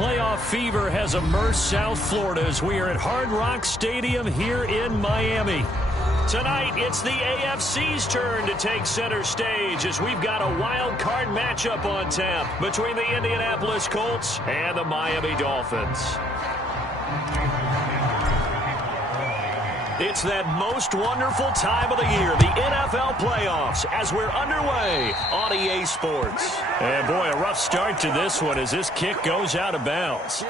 Playoff fever has immersed South Florida as we are at Hard Rock Stadium here in Miami. Tonight, it's the AFC's turn to take center stage as we've got a wild card matchup on tap between the Indianapolis Colts and the Miami Dolphins. It's that most wonderful time of the year, the NFL playoffs, as we're underway on EA Sports. And boy, a rough start to this one as this kick goes out of bounds.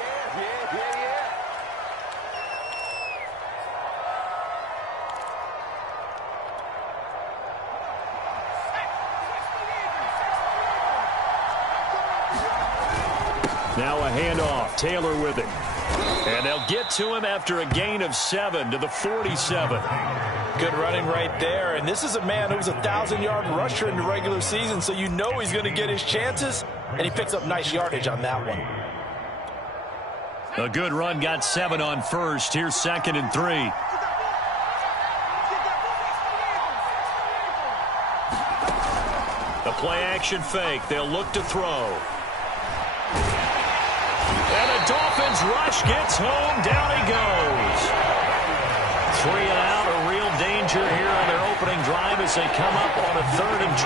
Now a handoff, Taylor with it. And they'll get to him after a gain of 7 to the 47. Good running right there. And this is a man who was a 1,000-yard rusher in the regular season, so you know he's going to get his chances. And he picks up nice yardage on that one. A good run, got 7 on first. Here's 2nd and 3. The play-action fake. They'll look to throw. And the Dolphins rush gets home. Down he goes. 3 and out. A real danger here on their opening drive as they come up on a 3rd and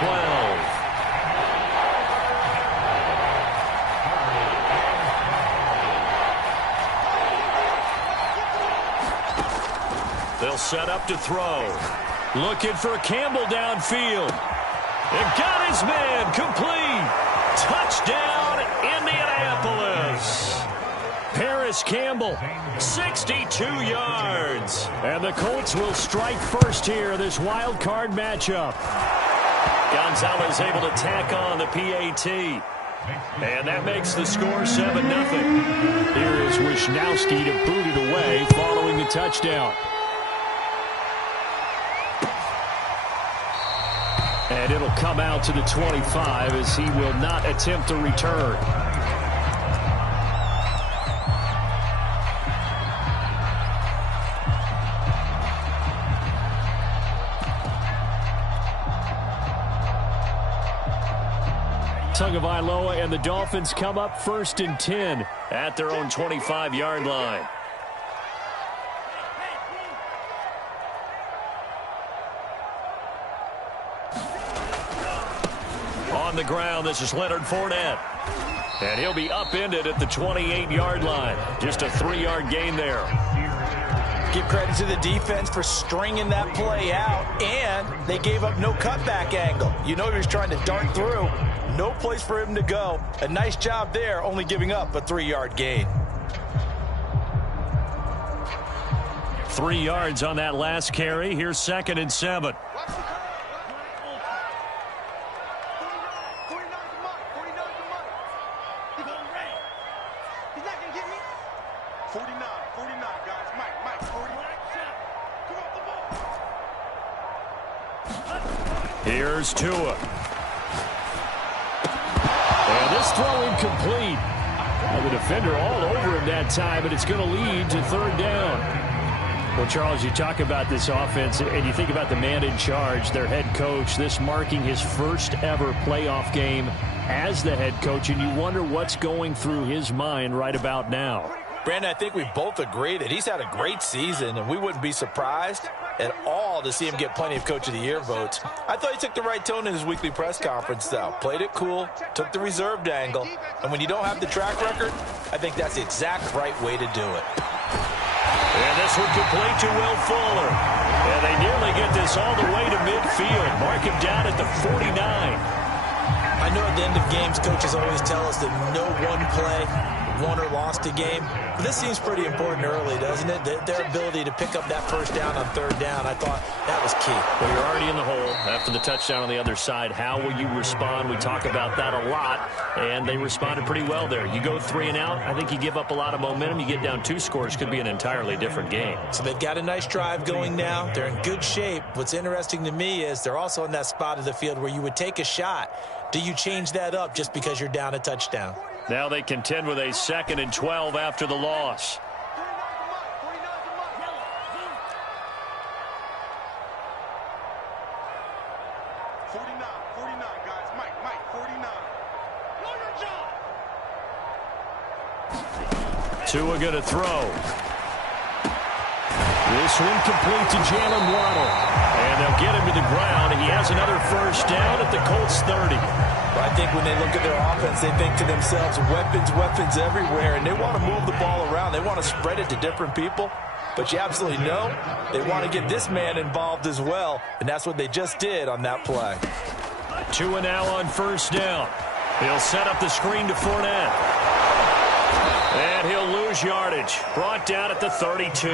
12. They'll set up to throw. Looking for Campbell downfield. And got his man complete. Touchdown, Indianapolis. Paris Campbell, 62 yards. And the Colts will strike first here, this wild card matchup. Gonzalez able to tack on the PAT. And that makes the score 7-0. Here is Wishnowski to boot it away following the touchdown. And it'll come out to the 25 as he will not attempt to return. Tagovailoa and the Dolphins come up 1st and 10 at their own 25-yard line. On the ground, this is Leonard Fournette. And he'll be upended at the 28-yard line. Just a 3-yard gain there. Give credit to the defense for stringing that play out, and they gave up no cutback angle. You know he was trying to dart through. No place for him to go. A nice job there, only giving up a 3-yard gain. 3 yards on that last carry. Here's 2nd and 7. Here's Tua. And this throw incomplete. Well, the defender all over him that time, but it's going to lead to 3rd down. Well, Charles, you talk about this offense, and you think about the man in charge, their head coach, this marking his first ever playoff game as the head coach, and you wonder what's going through his mind right about now. Brandon, I think we both agree that he's had a great season, and we wouldn't be surprised at all to see him get plenty of Coach of the Year votes. I thought he took the right tone in his weekly press conference, though. Played it cool, took the reserved angle, and when you don't have the track record, I think that's the exact right way to do it. And this one complete to Will Fuller. And they nearly get this all the way to midfield. Mark him down at the 49. I know at the end of games, coaches always tell us that no one play won or lost a game. But this seems pretty important early, doesn't it? Their ability to pick up that 1st down on 3rd down, I thought that was key. Well, you're already in the hole after the touchdown on the other side. How will you respond? We talk about that a lot, and they responded pretty well there. You go 3 and out, I think you give up a lot of momentum. You get down 2 scores, could be an entirely different game. So they've got a nice drive going now. They're in good shape. What's interesting to me is they're also in that spot of the field where you would take a shot. Do you change that up just because you're down a touchdown? Now they contend with a 2nd and 12 after the loss. Tua going to throw. This one complete to Jalen Waddle. And they'll get him to the ground. He has another first down at the Colts 30. I think when they look at their offense, they think to themselves, weapons, weapons everywhere, and they want to move the ball around. They want to spread it to different people. But you absolutely know they want to get this man involved as well, and that's what they just did on that play. Tua now on first down. He'll set up the screen to Fournette. And he'll lose yardage. Brought down at the 32.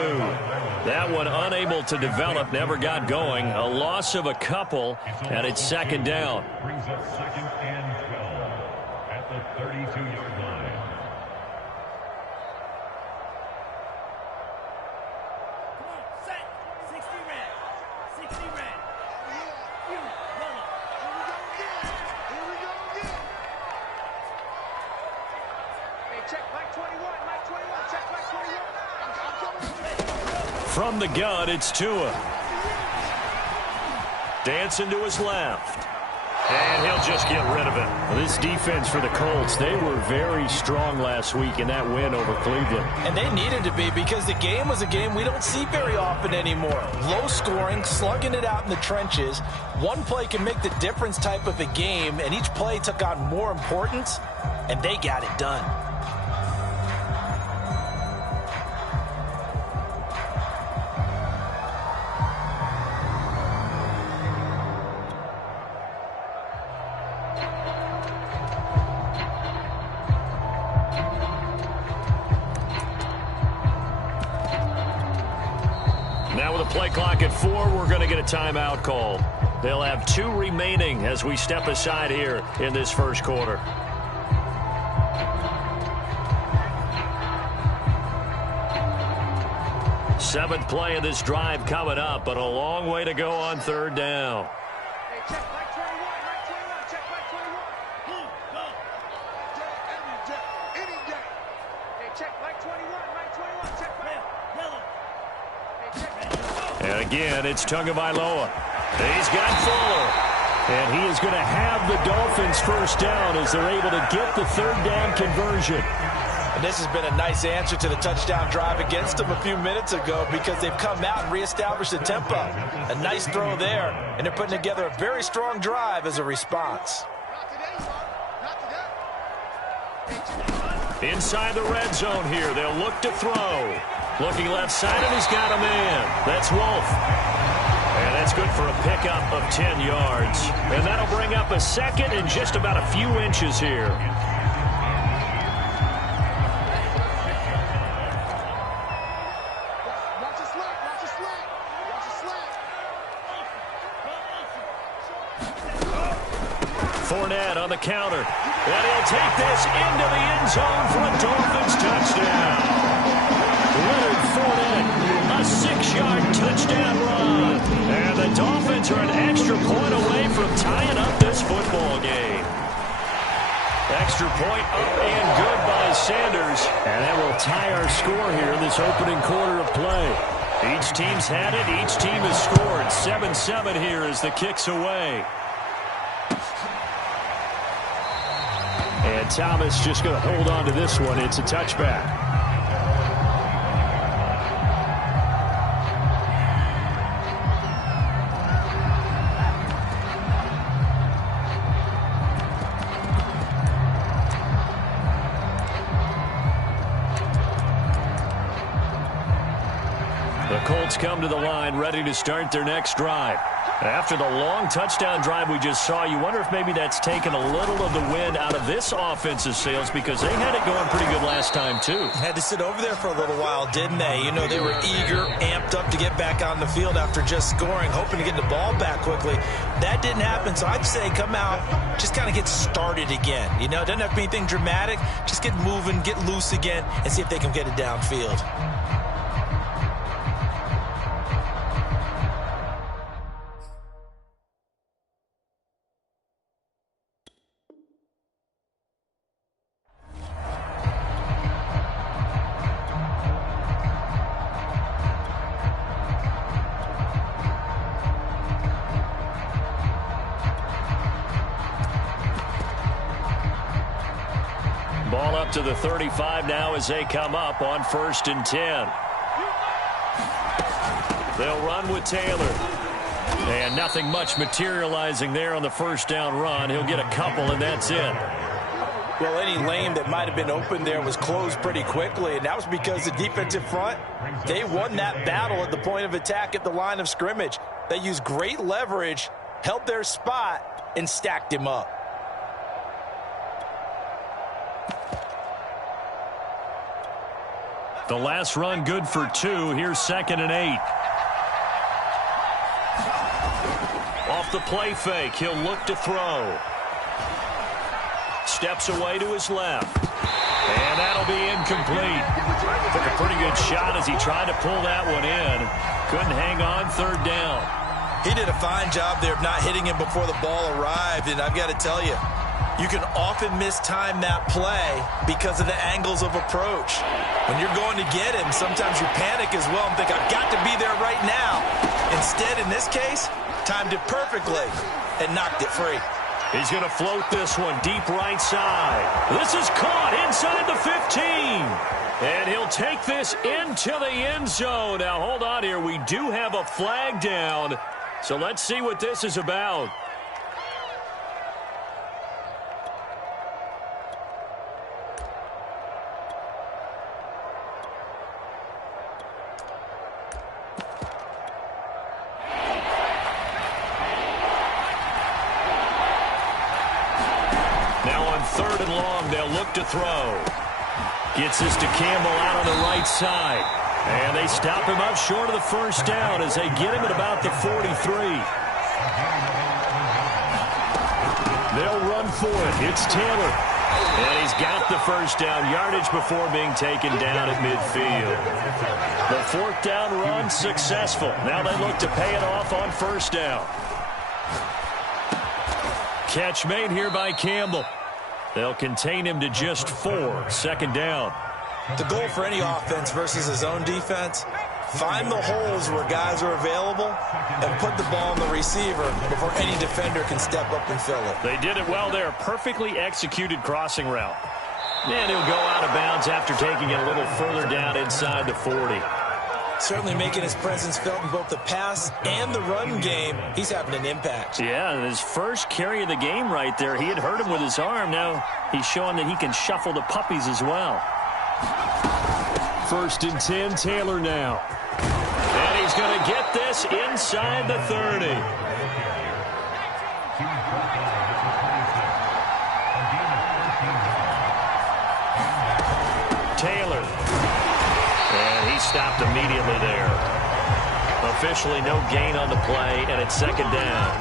That one unable to develop, never got going. A loss of a couple, and it's second down. Brings up second and 12 at the 32-yard line. Come on, set. 60 red. 60 red. Yellow. Here we go again. Hey, check Mike 21. Mike 21. Check Mike 21. I'm coming. From the gun, it's Tua. Dancing to his left. And he'll just get rid of it. Well, this defense for the Colts, they were very strong last week in that win over Cleveland. And they needed to be, because the game was a game we don't see very often anymore. Low scoring, slugging it out in the trenches. One play can make the difference type of a game, and each play took on more importance, and they got it done. Now with a play clock at 4, we're going to get a timeout called. They'll have 2 remaining as we step aside here in this first quarter. Seventh play of this drive coming up, but a long way to go on third down. Hey, check Mike 21. Mike 21. Check Mike 21. Go. Any day. Any day. Hey, check Mike 21. Mike 21. Check Mike. Yellow. Hey, check. And again, it's Tagovailoa. He's got Fuller. And he is going to have the Dolphins first down as they're able to get the third down conversion. And this has been a nice answer to the touchdown drive against them a few minutes ago, because they've come out and reestablished the tempo. A nice throw there, and they're putting together a very strong drive as a response. Inside the red zone here, they'll look to throw. Looking left side, and he's got a man. That's Wolf. And that's good for a pickup of 10 yards. And that'll bring up a second and just about a few inches here. Watch your slant. Watch your slant. Watch your slant. Fournette on the counter. And he'll take this into the end zone for a Dolphins touchdown. Leonard Fournette, a 6-yard touchdown run. And the Dolphins are an extra point away from tying up this football game. Extra point up and good by Sanders. And that will tie our score here in this opening quarter of play. Each team's had it. Each team has scored. 7-7 here as the kick's away. And Thomas just going to hold on to this one. It's a touchback. The Colts come to the line ready to start their next drive. After the long touchdown drive we just saw, you wonder if maybe that's taken a little of the wind out of this offensive sails, because they had it going pretty good last time too. Had to sit over there for a little while, didn't they? You know, they were eager, amped up to get back on the field after just scoring, hoping to get the ball back quickly. That didn't happen, so I'd say come out, just kind of get started again. You know, it doesn't have to be anything dramatic. Just get moving, get loose again, and see if they can get it downfield. out to the 35 now as they come up on 1st and 10. They'll run with Taylor. And nothing much materializing there on the first down run. He'll get a couple, and that's it. Well, any lane that might have been open there was closed pretty quickly, and that was because the defensive front, they won that battle at the point of attack at the line of scrimmage. They used great leverage, held their spot, and stacked him up. The last run good for 2. Here's 2nd and 8. Off the play fake, he'll look to throw. Steps away to his left. And that'll be incomplete. Took a pretty good shot as he tried to pull that one in. Couldn't hang on 3rd down. He did a fine job there of not hitting him before the ball arrived, and I've got to tell you, you can often mistime that play because of the angles of approach. When you're going to get him, sometimes you panic as well and think, I've got to be there right now. Instead, in this case, timed it perfectly and knocked it free. He's going to float this one deep right side. This is caught inside the 15. And he'll take this into the end zone. Now, hold on here. We do have a flag down. So let's see what this is about. Now on 3rd and long, they'll look to throw. Gets this to Campbell out on the right side. And they stop him up short of the first down as they get him at about the 43. They'll run for it. It's Taylor. And he's got the first down yardage before being taken down at midfield. The 4th down run successful. Now they look to pay it off on 1st down. Catch made here by Campbell. They'll contain him to just 4. 2nd down. The goal for any offense versus his own defense, find the holes where guys are available and put the ball on the receiver before any defender can step up and fill it. They did it well there. Perfectly executed crossing route. And he'll go out of bounds after taking it a little further down inside the 40. Certainly making his presence felt in both the pass and the run game. He's having an impact. Yeah, his first carry of the game right there. He had hurt him with his arm. Now he's showing that he can shuffle the puppies as well. 1st and 10, Taylor now. And he's going to get this inside the 30. Taylor. And he stopped immediately there. Officially no gain on the play, and it's 2nd down.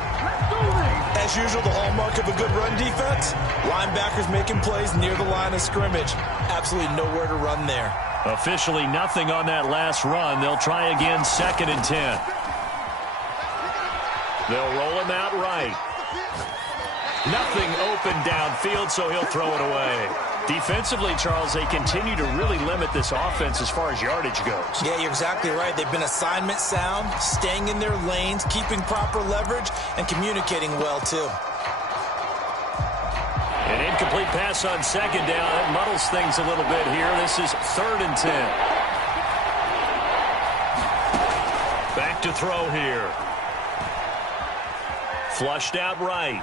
As usual, the hallmark of a good run defense, linebackers making plays near the line of scrimmage. Absolutely nowhere to run there. Officially nothing on that last run. They'll try again 2nd and 10. They'll roll him out right. Nothing open downfield, so he'll throw it away. Defensively, Charles, they continue to really limit this offense as far as yardage goes. Yeah, you're exactly right. They've been assignment sound, staying in their lanes, keeping proper leverage, and communicating well, too. An incomplete pass on 2nd down. That muddles things a little bit here. This is 3rd and 10. Back to throw here. Flushed out right.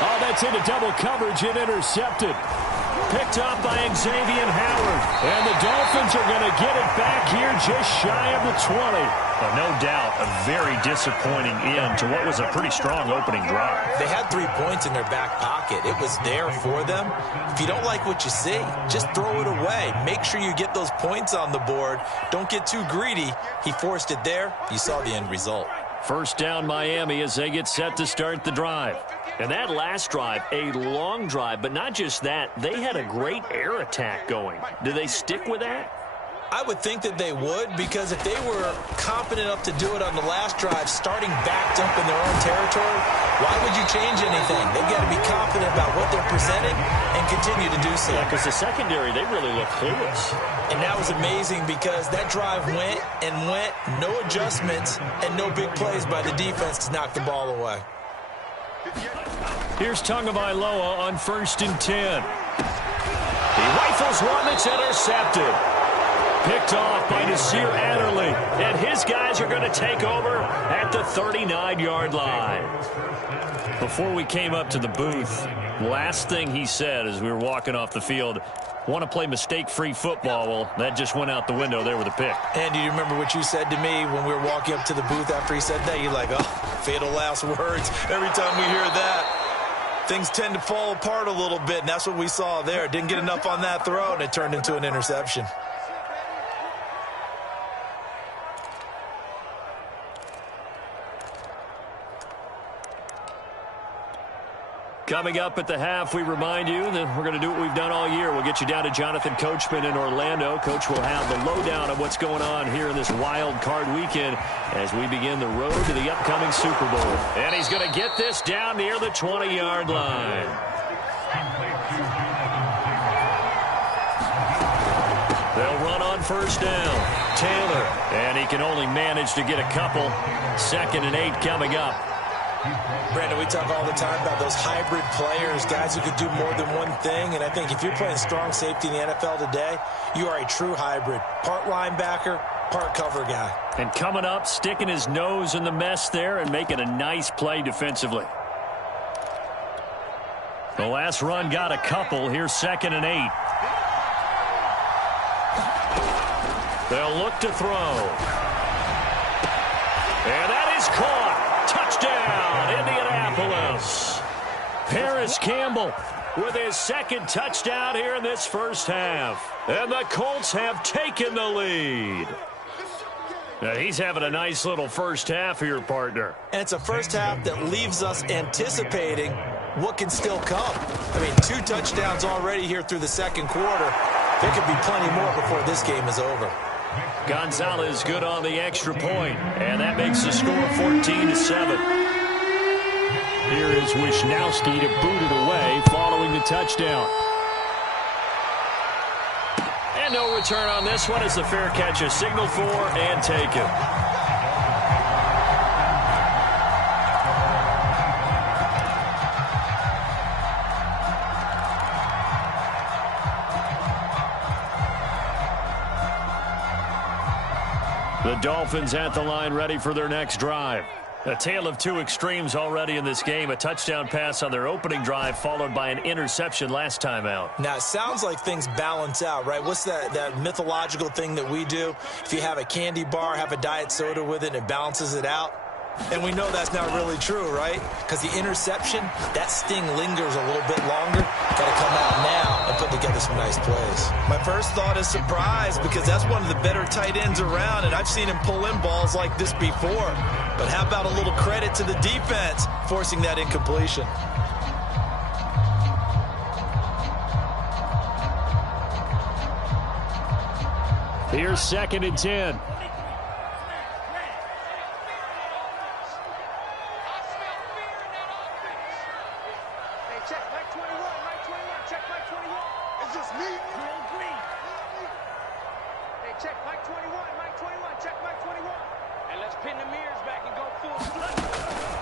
Oh, that's into double coverage and intercepted. Picked up by Xavier Howard. And the Dolphins are going to get it back here just shy of the 20. No doubt a very disappointing end to what was a pretty strong opening drive. They had 3 points in their back pocket. It was there for them. If you don't like what you see, just throw it away. Make sure you get those points on the board. Don't get too greedy. He forced it there. You saw the end result. 1st down Miami as they get set to start the drive. And that last drive, a long drive, but not just that. They had a great air attack going. Do they stick with that? I would think that they would, because if they were confident enough to do it on the last drive, starting backed up in their own territory, why would you change anything? They've got to be confident about what they're presenting and continue to do so. Yeah, because the secondary, they really look clueless. And that was amazing because that drive went and went, no adjustments, and no big plays by the defense to knock the ball away. Here's Tagovailoa on 1st and 10. He rifles one that's intercepted. Picked off by Nasir Adderley. And his guys are going to take over at the 39-yard line. Before we came up to the booth, last thing he said as we were walking off the field, want to play mistake-free football. Well, that just went out the window there with a pick. And do you remember what you said to me when we were walking up to the booth after he said that? You're like, oh, fatal last words. Every time we hear that, things tend to fall apart a little bit, and that's what we saw there. Didn't get enough on that throw, and it turned into an interception. Coming up at the half, we remind you that we're going to do what we've done all year. We'll get you down to Jonathan Coachman in Orlando. Coach will have the lowdown of what's going on here in this wild card weekend as we begin the road to the upcoming Super Bowl. And he's going to get this down near the 20-yard line. They'll run on 1st down. Taylor, and he can only manage to get a couple. 2nd and 8 coming up. Brandon, we talk all the time about those hybrid players, guys who can do more than one thing. And I think if you're playing strong safety in the NFL today, you are a true hybrid. Part linebacker, part cover guy. And coming up, sticking his nose in the mess there and making a nice play defensively. The last run got a couple. Here's 2nd and 8. They'll look to throw. And that is caught. Touchdown, Indianapolis. Paris Campbell with his 2nd touchdown here in this first half. And the Colts have taken the lead. Now, he's having a nice little first half here, partner. And it's a first half that leaves us anticipating what can still come. I mean, 2 touchdowns already here through the 2nd quarter. There could be plenty more before this game is over. Gonzalez good on the extra point, and that makes the score 14-7. Here is Wisnowski to boot it away following the touchdown. And no return on this one as the fair catch is signaled for and taken. The Dolphins at the line ready for their next drive. A tale of 2 extremes already in this game. A touchdown pass on their opening drive followed by an interception last time out. Now, it sounds like things balance out, right? What's that mythological thing that we do? If you have a candy bar, have a diet soda with it, and it balances it out. And we know that's not really true, right? Because the interception, that sting lingers a little bit longer. Got to come out now and put together some nice plays. My first thought is surprise because that's one of the better tight ends around, and I've seen him pull in balls like this before. But how about a little credit to the defense forcing that incompletion? Here's 2nd and 10.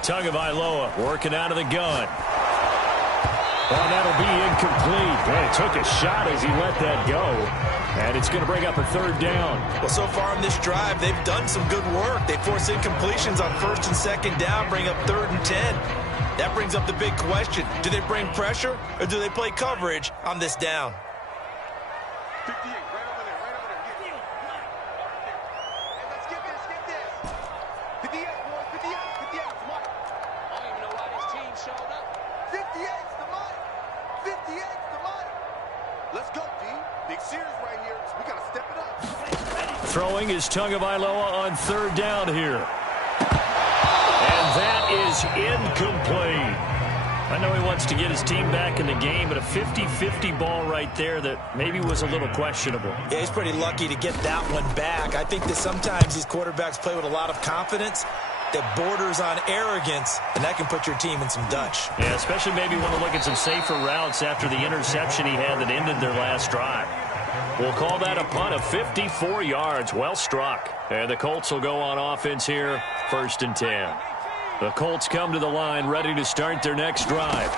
Tagovailoa working out of the gun. Oh, that'll be incomplete. Man, took a shot as he let that go. And it's going to bring up a 3rd down. Well, so far in this drive, they've done some good work. They force incompletions on 1st and 2nd down, bring up 3rd and 10. That brings up the big question. Do they bring pressure or do they play coverage on this down? 58, right over there, right over there. Hey, let's get this. 58, boys, 58, 58, smart. I don't even know why this team showed up. 58's the money. 58's the money. Let's go, D. Big series right here. So we got to step it up. Throwing is Tagovailoa on 3rd down here. And that is incomplete. I know he wants to get his team back in the game, but a 50-50 ball right there that maybe was a little questionable. Yeah, he's pretty lucky to get that one back. I think that sometimes these quarterbacks play with a lot of confidence that borders on arrogance, and that can put your team in some Dutch. Yeah, especially maybe want to look at some safer routes after the interception he had that ended their last drive. We'll call that a punt of 54 yards. Well struck. And the Colts will go on offense here, 1st and 10. The Colts come to the line ready to start their next drive.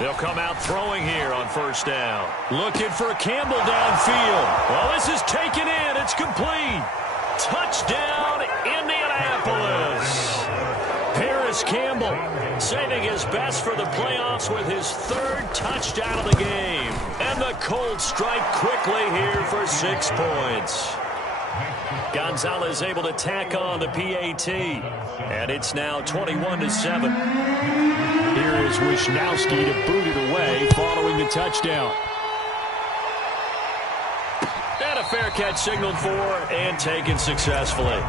They'll come out throwing here on first down. Looking for Campbell downfield. Well, this is taken in. It's complete. Touchdown, Indianapolis. Paris Campbell saving his best for the playoffs with his third touchdown of the game. And the Colts strike quickly here for 6 points. Gonzalez able to tack on the PAT. And it's now 21-7. Here is Wishnowski to boot it away following the touchdown. And a fair catch signaled for and taken successfully.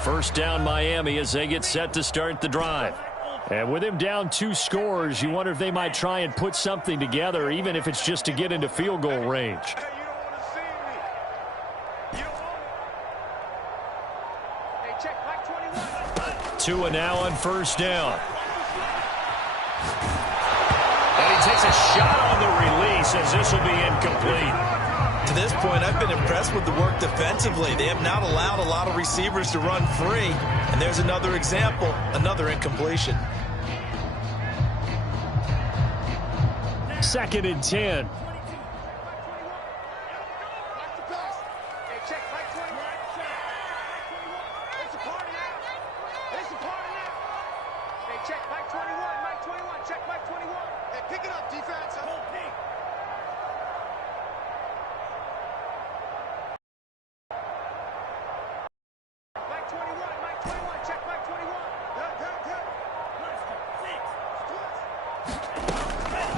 First down Miami as they get set to start the drive. And with him down 2 scores, you wonder if they might try and put something together, even if it's just to get into field goal range. Tua now on first down. And he takes a shot on the release as this will be incomplete. To this point, I've been impressed with the work defensively. They have not allowed a lot of receivers to run free. And there's another example, another incompletion. 2nd and 10.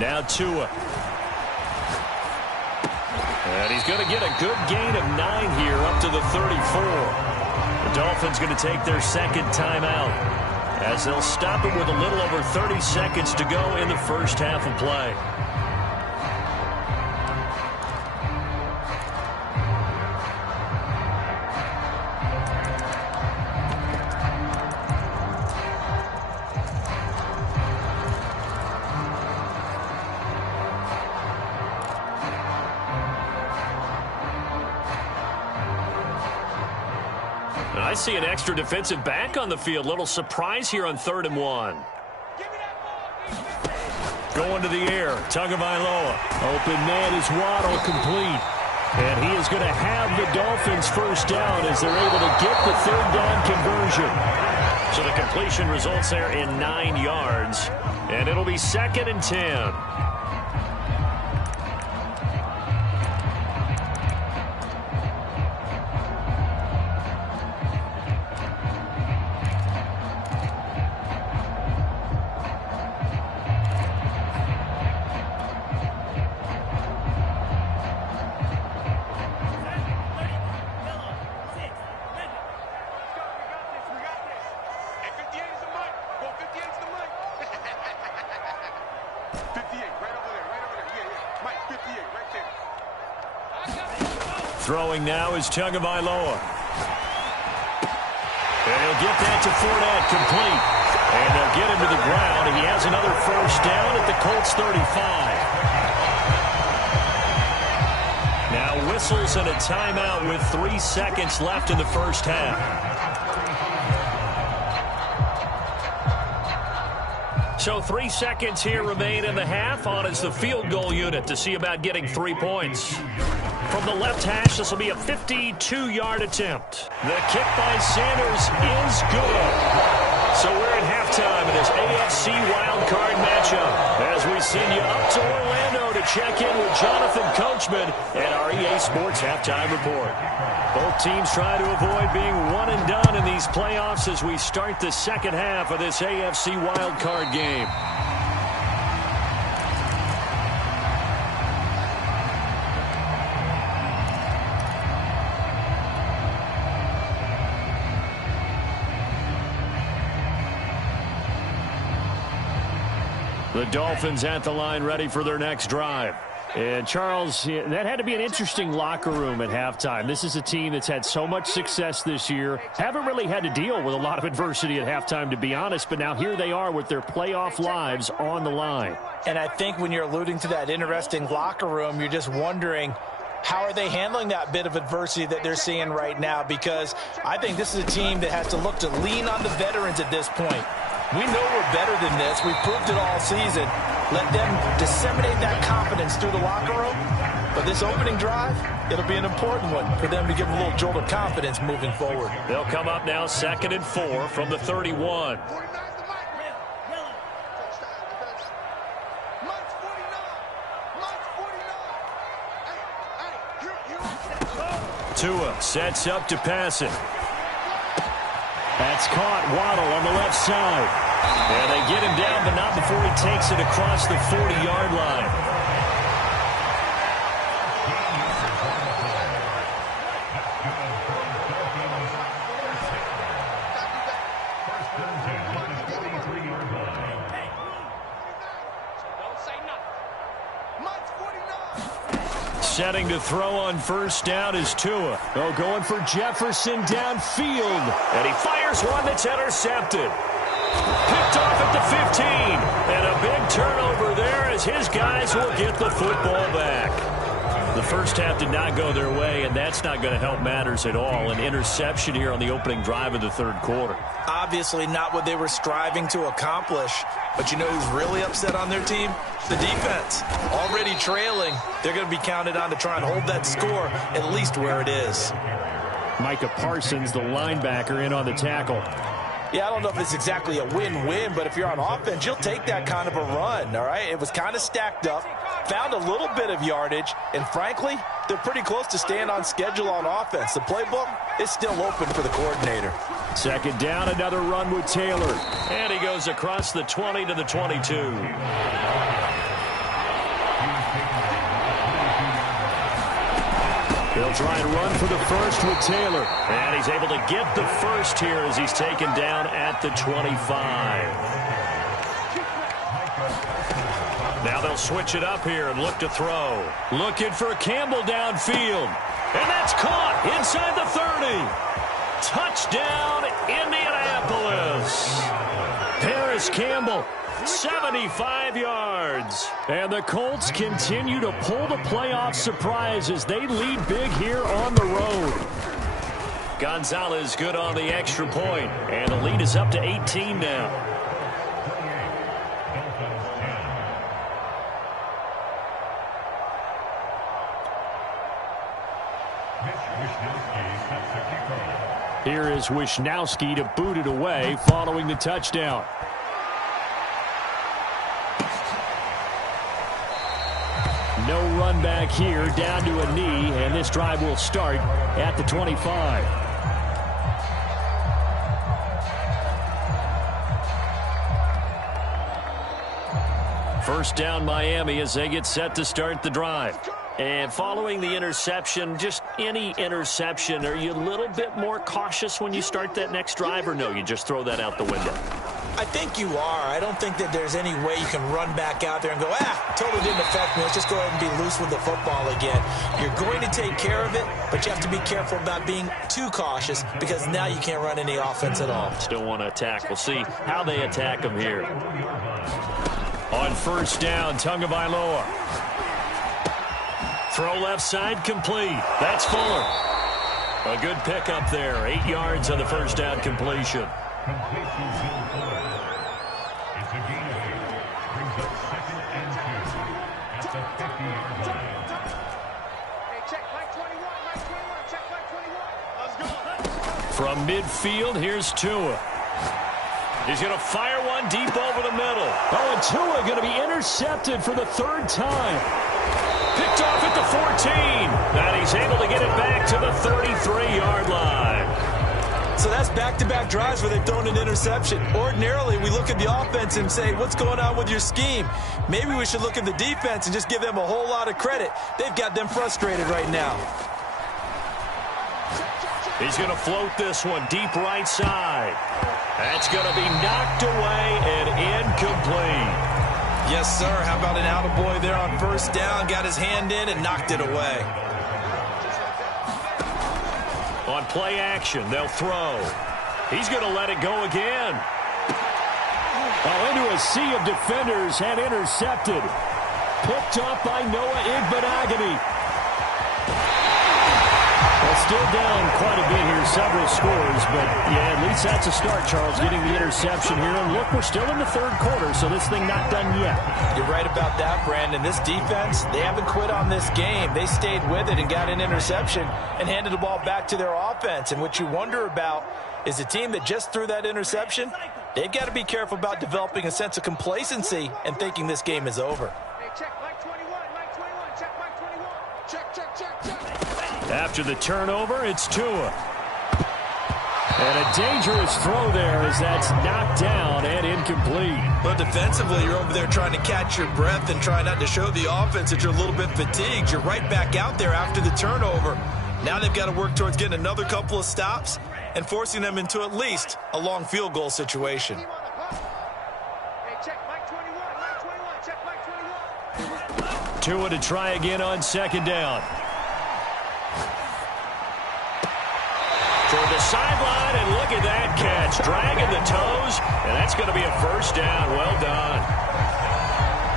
Now Tua. And he's going to get a good gain of 9 here up to the 34. The Dolphins going to take their second timeout as they'll stop it with a little over 30 seconds to go in the first half of play. I see an extra defensive back on the field. Little surprise here on 3rd and 1. Going to the air. Tagovailoa. Open man is Waddle, complete. And he is going to have the Dolphins first down as they're able to get the 3rd down conversion. So the completion results there in 9 yards. And it'll be 2nd and 10. Throwing now is Tagovailoa. And he'll get that to Fournette, complete. And they'll get him to the ground. He has another first down at the Colts 35. Now whistles and a timeout with 3 seconds left in the first half. So 3 seconds here remain in the half. On is the field goal unit to see about getting 3 points. From the left hash, this will be a 52-yard attempt. The kick by Sanders is good. So we're at halftime in this AFC wildcard matchup as we send you up to Orlando to check in with Jonathan Coachman and our EA Sports Halftime Report. Both teams try to avoid being one and done in these playoffs as we start the second half of this AFC wildcard game. The Dolphins at the line ready for their next drive. And, Charles, that had to be an interesting locker room at halftime. This is a team that's had so much success this year. Haven't really had to deal with a lot of adversity at halftime, to be honest. But now here they are with their playoff lives on the line. And I think when you're alluding to that interesting locker room, you're just wondering, how are they handling that bit of adversity that they're seeing right now? Because I think this is a team that has to look to lean on the veterans at this point. We know we're better than this. We've proved it all season. Let them disseminate that confidence through the locker room. But this opening drive, it'll be an important one for them to give them a little jolt of confidence moving forward. They'll come up now 2nd and 4 from the 31. Tua sets up to pass it. That's caught. Waddle on the left side. And they get him down, but not before he takes it across the 40-yard line. Setting to throw on first down is Tua. Oh, going for Jefferson downfield. And he fires one that's intercepted. Picked off at the 15. And a big turnover there as his guys will get the football back. The first half did not go their way, and that's not going to help matters at all. An interception here on the opening drive of the third quarter. Obviously not what they were striving to accomplish. But you know who's really upset on their team? The defense. Already trailing. They're going to be counted on to try and hold that score at least where it is. Micah Parsons, the linebacker, in on the tackle. Yeah, I don't know if it's exactly a win-win, but if you're on offense, you'll take that kind of a run, all right? It was kind of stacked up, found a little bit of yardage, and frankly, they're pretty close to staying on schedule on offense. The playbook is still open for the coordinator. Second down, another run with Taylor. And he goes across the 20 to the 22. He'll try and run for the first with Taylor. And he's able to get the first here as he's taken down at the 25. Now they'll switch it up here and look to throw. Looking for Campbell downfield. And that's caught inside the 30. Touchdown, Indianapolis. Paris Campbell, 75 yards. And the Colts continue to pull the playoff surprise as they lead big here on the road. Gonzalez good on the extra point. And the lead is up to 18 now. Here is Wishnowski to boot it away following the touchdown. No run back here, down to a knee, and this drive will start at the 25. First down Miami as they get set to start the drive. And following the interception, just any interception, are you a little bit more cautious when you start that next drive, or no, you just throw that out the window? I think you are. I don't think that there's any way you can run back out there and go, totally didn't affect me. Let's just go ahead and be loose with the football again. You're going to take care of it, but you have to be careful about being too cautious because now you can't run any offense at all. Still want to attack. We'll see how they attack them here. On first down, Tagovailoa. Throw left side, complete. That's Fuller. A good pickup there. 8 yards on the first down completion. It's a gain of 8. Brings up 2nd and 2 at the 50-yard line. Hey, check play 21, Mike 21, check play 21. Let's go. From midfield, here's Tua. He's going to fire one deep over the middle. Oh, and Tua going to be intercepted for the third time. Picked off at the 14. And he's able to get it back to the 33-yard line. So that's back-to-back drives where they've thrown an interception. Ordinarily, we look at the offense and say, what's going on with your scheme? Maybe we should look at the defense and just give them a whole lot of credit. They've got them frustrated right now. He's going to float this one deep right side. That's going to be knocked away and incomplete. Yes, sir. How about an attaboy there on first down? Got his hand in and knocked it away. On play action, they'll throw. He's going to let it go again. Into a sea of defenders and intercepted. Picked up by Noah Igbenogany. Well, still down quite a bit here, several scores, but yeah, at least that's a start, Charles, getting the interception here. And look, we're still in the third quarter, so this thing not done yet. You're right about that, Brandon. This defense, they haven't quit on this game. They stayed with it and got an interception and handed the ball back to their offense. And what you wonder about is a team that just threw that interception, they've got to be careful about developing a sense of complacency and thinking this game is over. Hey, check Mike 21, Mike 21, check Mike 21. Check, check, check, check. After the turnover, it's Tua. And a dangerous throw there as that's knocked down and incomplete. But defensively, you're over there trying to catch your breath and try not to show the offense that you're a little bit fatigued. You're right back out there after the turnover. Now they've got to work towards getting another couple of stops and forcing them into at least a long field goal situation. Hey, check Mike 21, Mike 21, check Mike 21. Tua to try again on second down. Toward the sideline, and look at that catch. Dragging the toes, and that's going to be a first down. Well done.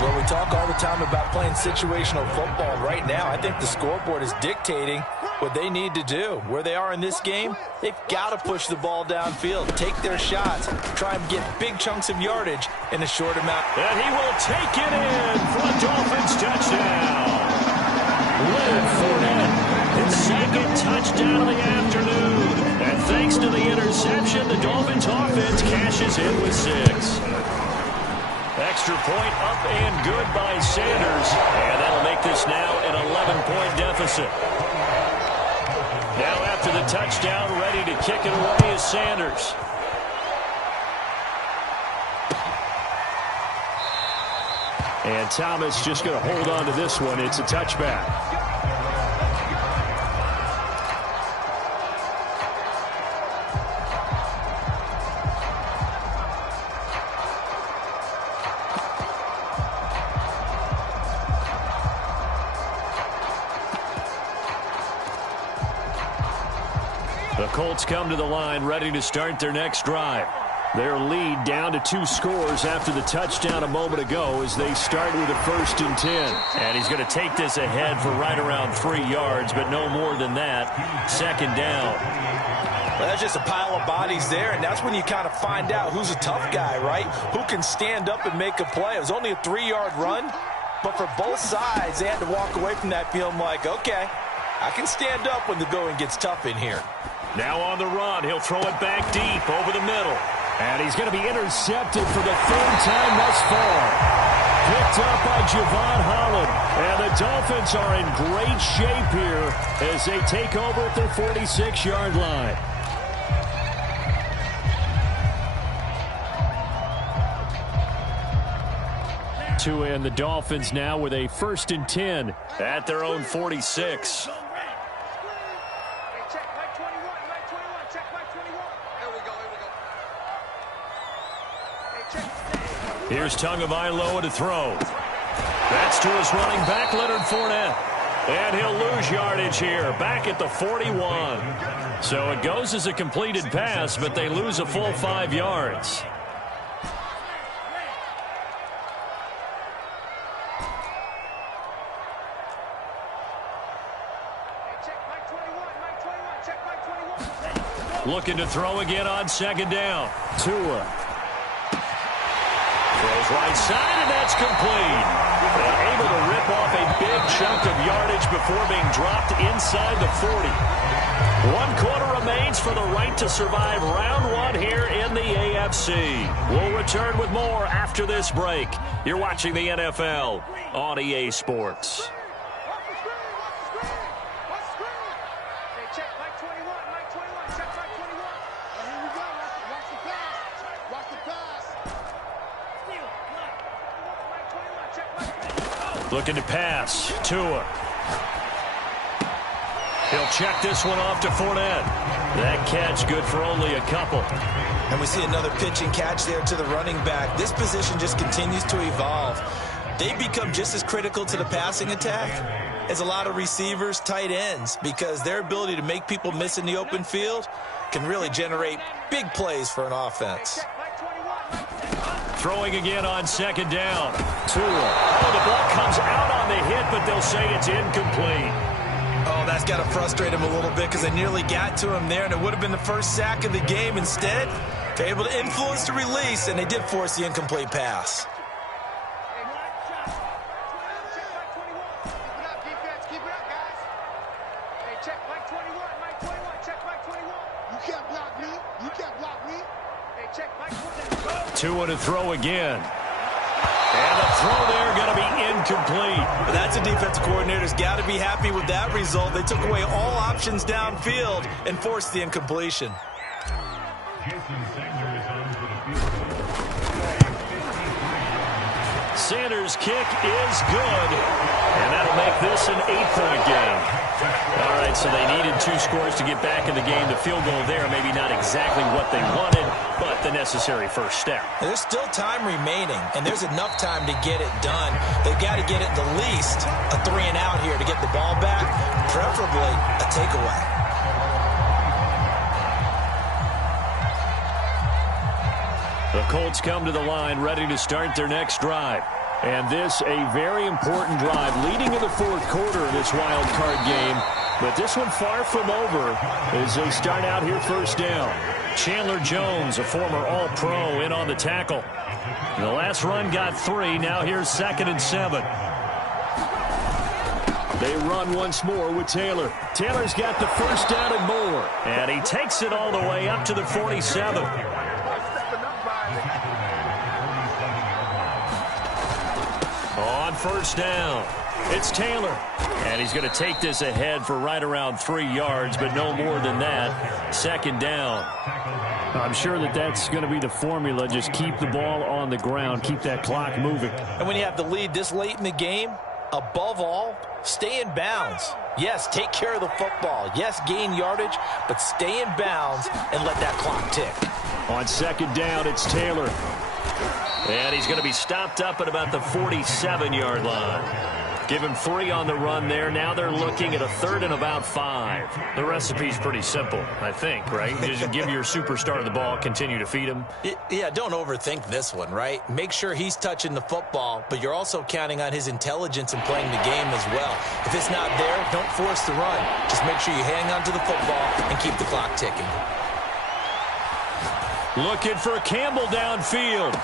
Well, we talk all the time about playing situational football. Right now, I think the scoreboard is dictating what they need to do. Where they are in this game, they've got to push the ball downfield, take their shots, try and get big chunks of yardage in a short amount. And he will take it in for a Dolphins touchdown. Leonard Fournette, his second touchdown of the afternoon. And thanks to the interception, the Dolphins offense cashes in with 6. Extra point up and good by Sanders. And that'll make this now an 11-point deficit. Now after the touchdown, ready to kick it away is Sanders. And Thomas just going to hold on to this one. It's a touchback. The Colts come to the line ready to start their next drive. Their lead down to 2 scores after the touchdown a moment ago as they start with a 1st and 10. And he's going to take this ahead for right around 3 yards, but no more than that. Second down. Well, that's just a pile of bodies there, and that's when you kind of find out who's a tough guy, right? Who can stand up and make a play. It was only a 3-yard run, but for both sides, they had to walk away from that feeling like, okay, I can stand up when the going gets tough in here. Now on the run, he'll throw it back deep over the middle. And he's going to be intercepted for the 3rd time thus far. Picked up by Javon Holland. And the Dolphins are in great shape here as they take over at their 46-yard line. Tua and the Dolphins now with a 1st and 10 at their own 46. Here's Tagovailoa to throw. That's to his running back, Leonard Fournette. And he'll lose yardage here, back at the 41. So it goes as a completed pass, but they lose a full 5 yards. Looking to throw again on second down. Tua. Throws right side, and that's complete. And able to rip off a big chunk of yardage before being dropped inside the 40. 1 quarter remains for the right to survive round 1 here in the AFC. We'll return with more after this break. You're watching the NFL on EA Sports. Looking to pass. Tua. He'll check this one off to Fournette. That catch good for only a couple. And we see another pitch and catch there to the running back. This position just continues to evolve. They become just as critical to the passing attack as a lot of receivers, tight ends, because their ability to make people miss in the open field can really generate big plays for an offense. Throwing again on second down. Tua. Oh, the ball comes out on the hit, but they'll say it's incomplete. Oh, that's got to frustrate him a little bit because they nearly got to him there, and it would have been the first sack of the game. Instead, they're able to influence the release, and they did force the incomplete pass. Tua to throw again. And the throw there going to be incomplete. That's a defense coordinator's got to be happy with that result. They took away all options downfield and forced the incompletion. Sanders' kick is good. And that'll make this an 8-point game. All right, so they needed 2 scores to get back in the game. The field goal there, maybe not exactly what they wanted, but the necessary first step. There's still time remaining, and there's enough time to get it done. They've got to get it the least a 3-and-out here to get the ball back, preferably a takeaway. The Colts come to the line ready to start their next drive. And this a very important drive leading in the fourth quarter of this wild card game. But this one far from over as they start out here first down. Chandler Jones, a former All-Pro, in on the tackle. The last run got 3. Now here's 2nd and 7. They run once more with Taylor. Taylor's got the first down and more. And he takes it all the way up to the 47. On first down, it's Taylor. And he's going to take this ahead for right around 3 yards, but no more than that. 2nd down. I'm sure that that's going to be the formula. Just keep the ball on the ground. Keep that clock moving. And when you have the lead this late in the game, above all, stay in bounds. Yes, take care of the football. Yes, gain yardage, but stay in bounds and let that clock tick. On 2nd down, it's Taylor. And he's going to be stopped up at about the 47-yard line. Give him 3 on the run there. Now they're looking at a 3rd and about 5. The recipe's pretty simple, I think, right? You just give your superstar the ball, continue to feed him. Yeah, don't overthink this one, right? Make sure he's touching the football, but you're also counting on his intelligence in playing the game as well. If it's not there, don't force the run. Just make sure you hang on to the football and keep the clock ticking. Looking for Campbell downfield.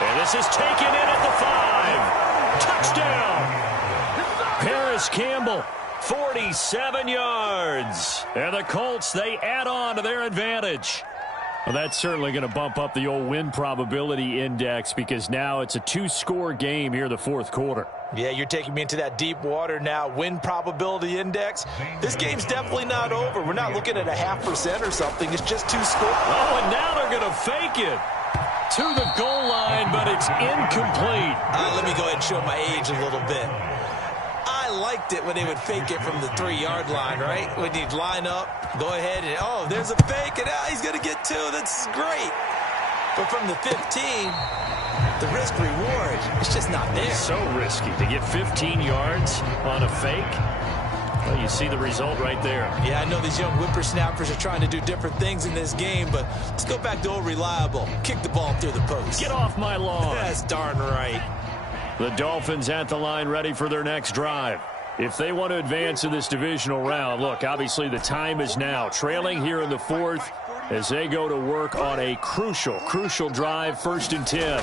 And this is taken in at the 5. Touchdown. Paris Campbell, 47 yards. And the Colts, they add on to their advantage. Well, that's certainly going to bump up the old win probability index because now it's a 2-score game here in the fourth quarter. Yeah, you're taking me into that deep water now. Win probability index. This game's definitely not over. We're not looking at a 0.5% or something. It's just 2 scores. Oh, and now they're going to fake it to the goal line, but it's incomplete. Let me go ahead and show my age a little bit. I liked it when they would fake it from the 3-yard line, right? When you'd line up, go ahead and, oh, there's a fake, and he's going to get 2. That's great. But from the 15, the risk-reward, it's just not there. So risky to get 15 yards on a fake. Well, you see the result right there. Yeah, I know these young whippersnappers are trying to do different things in this game, but let's go back to old reliable. Kick the ball through the post. Get off my lawn. That's darn right. The Dolphins at the line ready for their next drive. If they want to advance in this divisional round, look, obviously the time is now. Trailing here in the 4th as they go to work on a crucial drive, 1st and 10.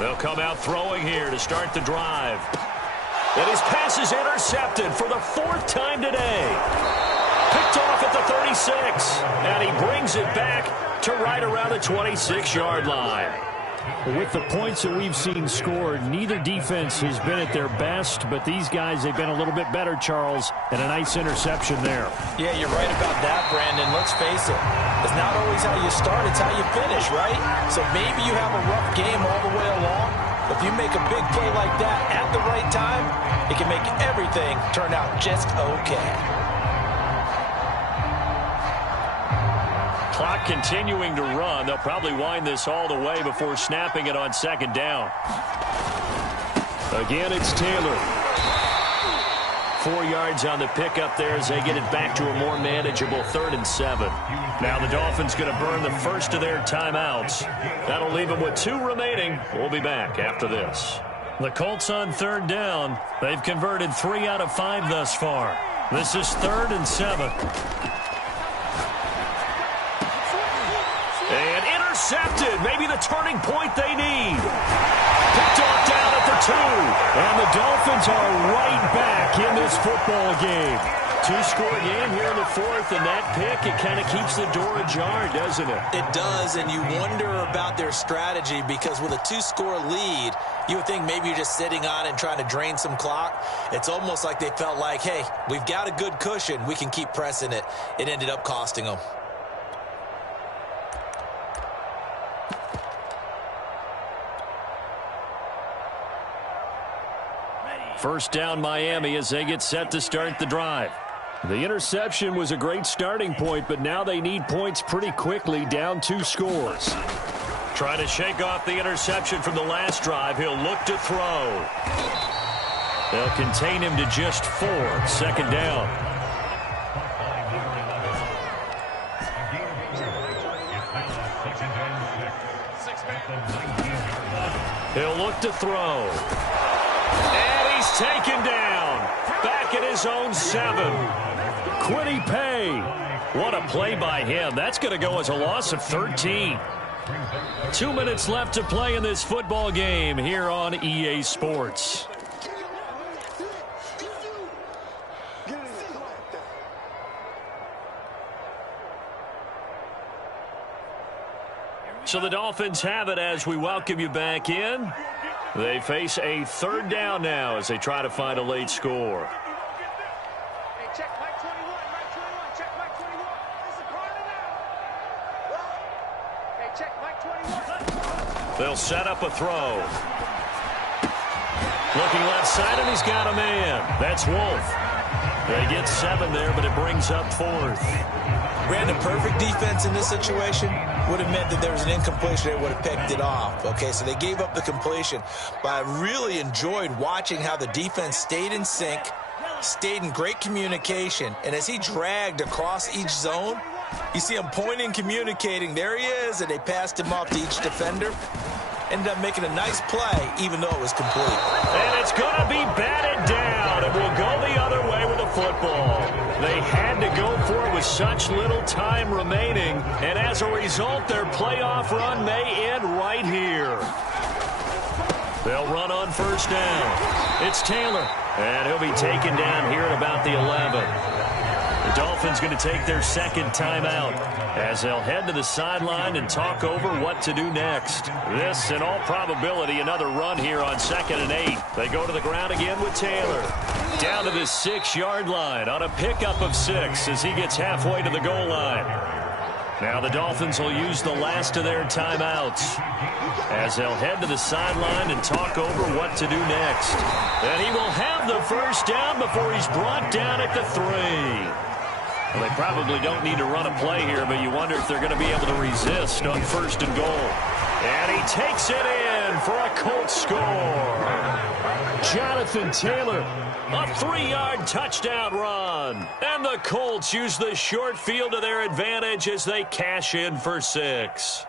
They'll come out throwing here to start the drive. And his pass is intercepted for the 4th time today. Picked off at the 36. And he brings it back to right around the 26-yard line. With the points that we've seen scored, neither defense has been at their best, but these guys, they've been a little bit better, Charles, and a nice interception there. Yeah, you're right about that, Brandon. Let's face it. It's not always how you start, it's how you finish, right? So maybe you have a rough game all the way along. If you make a big play like that at the right time, it can make everything turn out just okay. clock continuing to run. They'll probably wind this all the way before snapping it on second down. Again, it's Taylor. 4 yards on the pickup there as they get it back to a more manageable 3rd and 7. Now the Dolphins going to burn the first of their timeouts. That'll leave them with 2 remaining. We'll be back after this. The Colts on 3rd down. They've converted 3 out of 5 thus far. This is 3rd and 7. And intercepted. Maybe the turning point they need. Picked off down at the 2. And the Dolphins are right back in this football game. 2-score game here in the 4th, and that pick, it kind of keeps the door ajar, doesn't it? It does, and you wonder about their strategy because with a 2-score lead, you would think maybe you're just sitting on it and trying to drain some clock. It's almost like they felt like, hey, we've got a good cushion. We can keep pressing it. It ended up costing them. First down, Miami, as they get set to start the drive. The interception was a great starting point, but now they need points pretty quickly, down 2 scores. Trying to shake off the interception from the last drive. He'll look to throw. They'll contain him to just 4. 2nd down. He'll look to throw. And he's taken down. Back at his own 7. Quiddy Pay. What a play by him. That's going to go as a loss of 13. 2 minutes left to play in this football game here on EA Sports. So the Dolphins have it as we welcome you back in. They face a 3rd down now as they try to find a late score. Hey, check Mike 21, Mike 21, check Mike 21. This is corner now. Hey, check Mike 21. They'll set up a throw. Looking left side, and he's got a man. That's Wolf. They get 7 there, but it brings up 4th. Ran the perfect defense in this situation. Would have meant that there was an incompletion. They would have picked it off. Okay, so they gave up the completion. But I really enjoyed watching how the defense stayed in sync, stayed in great communication. And as he dragged across each zone, you see him pointing, communicating. There he is, and they passed him off to each defender. Ended up making a nice play, even though it was complete. And it's going to be batted down, and we'll go the other way with the football. They had to go for it with such little time remaining, and as a result, their playoff run may end right here. They'll run on 1st down. It's Taylor, and he'll be taken down here at about the 11. The Dolphins going to take their 2nd timeout as they'll head to the sideline and talk over what to do next. This, in all probability, another run here on 2nd and 8. They go to the ground again with Taylor. Down to the 6-yard line on a pickup of 6 as he gets halfway to the goal line. Now the Dolphins will use the last of their timeouts as they'll head to the sideline and talk over what to do next. And he will have the 1st down before he's brought down at the 3. Well, they probably don't need to run a play here, but you wonder if they're going to be able to resist on 1st and goal. And he takes it in for a Colts score. Jonathan Taylor, a 3-yard touchdown run. And the Colts use the short field to their advantage as they cash in for 6.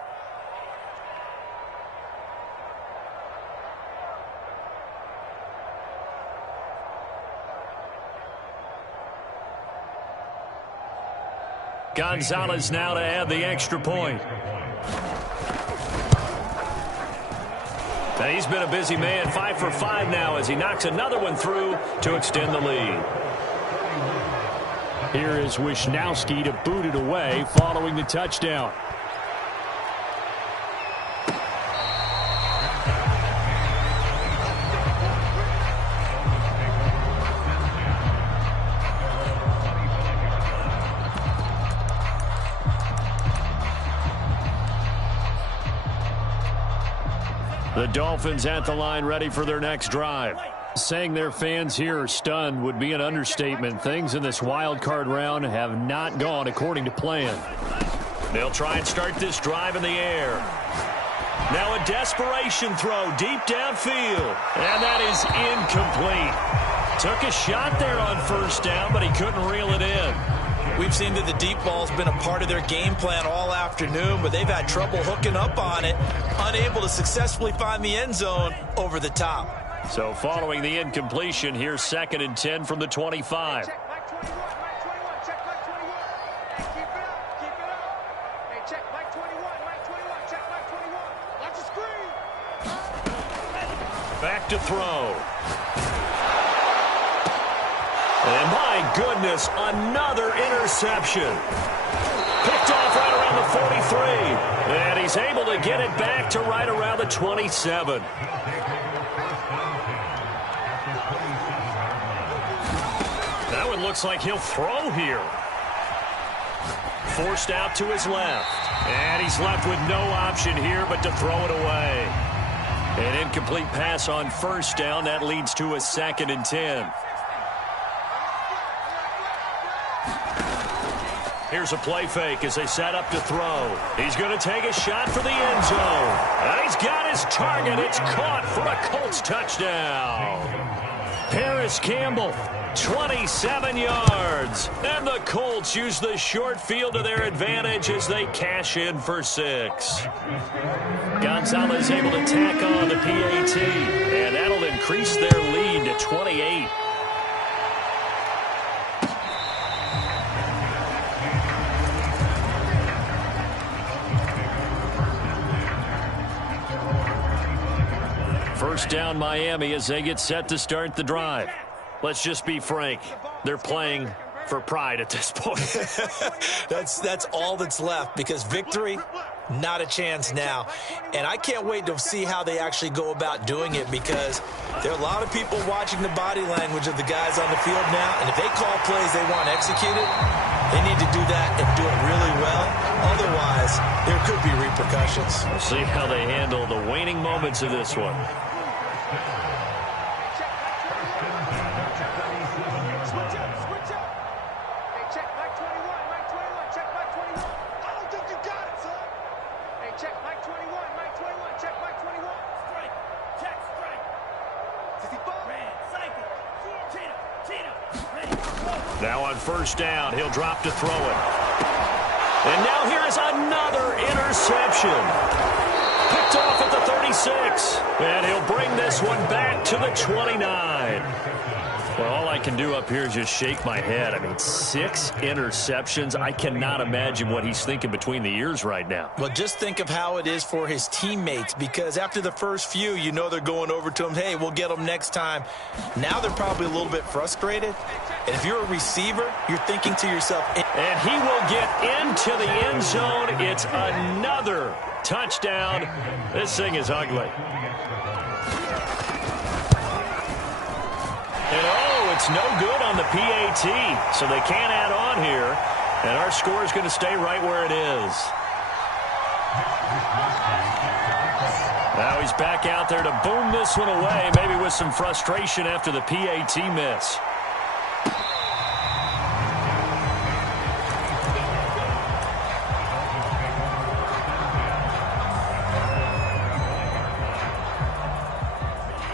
Gonzalez now to add the extra point. And he's been a busy man, 5 for 5 now as he knocks another one through to extend the lead. Here is Wishnowski to boot it away following the touchdown. The Dolphins at the line ready for their next drive. Saying their fans here are stunned would be an understatement. Things in this wild card round have not gone according to plan. They'll try and start this drive in the air. Now a desperation throw deep downfield. And that is incomplete. Took a shot there on first down, but he couldn't reel it in. We've seen that the deep ball's been a part of their game plan all afternoon, but they've had trouble hooking up on it, unable to successfully find the end zone over the top. So following the incompletion, here's 2nd and 10 from the 25. Check Mike 21, Mike 21, check Mike 21. Hey, keep it up, keep it up. Hey, check Mike 21, Mike 21, check Mike 21. Watch the screen. Back to throw. And my goodness, another interception. Picked off right around the 43. And he's able to get it back to right around the 27. That one looks like he'll throw here. Forced out to his left. And he's left with no option here but to throw it away. An incomplete pass on first down. That leads to a 2nd and 10. Here's a play fake as they set up to throw. He's going to take a shot for the end zone. And he's got his target. It's caught for a Colts touchdown. Paris Campbell, 27 yards. And the Colts use the short field to their advantage as they cash in for 6. Gonzalez able to tack on the PAT. And that'll increase their lead to 28. First down Miami as they get set to start the drive. Let's just be frank. They're playing for pride at this point. That's all that's left, because victory, not a chance now. And I can't wait to see how they actually go about doing it, because there are a lot of people watching the body language of the guys on the field now. And if they call plays they want executed, they need to do that and do it really well. Otherwise, there could be repercussions. We'll see how they handle the waning moments of this one. Now on first down, he'll drop to throw it. And now here is another interception. Picked off at the 36. And he'll bring this one back to the 29. Well, all I can do up here is just shake my head. I mean, 6 interceptions. I cannot imagine what he's thinking between the ears right now. Well, just think of how it is for his teammates, because after the first few, you know they're going over to him, hey, we'll get them next time. Now they're probably a little bit frustrated. And if you're a receiver, you're thinking to yourself. And he will get into the end zone. It's another touchdown. This thing is ugly. And oh, it's no good on the PAT, so they can't add on here. And our score is going to stay right where it is. Now he's back out there to boom this one away, maybe with some frustration after the PAT miss.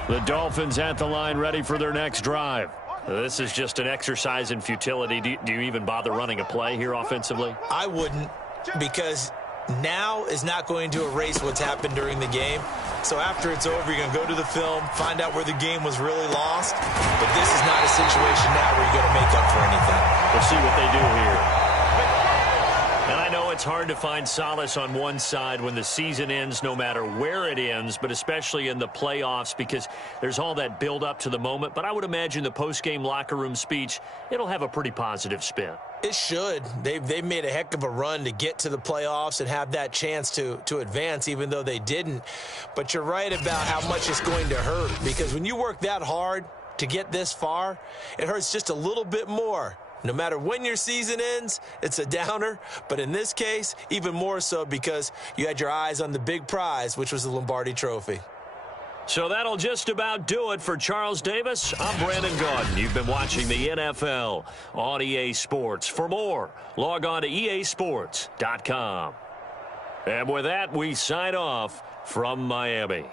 The Dolphins at the line, ready for their next drive. This is just an exercise in futility. Do you even bother running a play here offensively? I wouldn't, because now is not going to erase what's happened during the game. So after it's over, you're going to go to the film, find out where the game was really lost. But this is not a situation now where you're going to make up for anything. We'll see what they do here. And I know it's hard to find solace on one side when the season ends, no matter where it ends, but especially in the playoffs, because there's all that build up to the moment. But I would imagine the post-game locker room speech, it'll have a pretty positive spin. It should. They've made a heck of a run to get to the playoffs and have that chance to advance, even though they didn't. But you're right about how much it's going to hurt, because when you work that hard to get this far, it hurts just a little bit more. No matter when your season ends, it's a downer. But in this case, even more so, because you had your eyes on the big prize, which was the Lombardi Trophy. So that'll just about do it for Charles Davis. I'm Brandon Gaudin. You've been watching the NFL on EA Sports. For more, log on to easports.com. And with that, we sign off from Miami.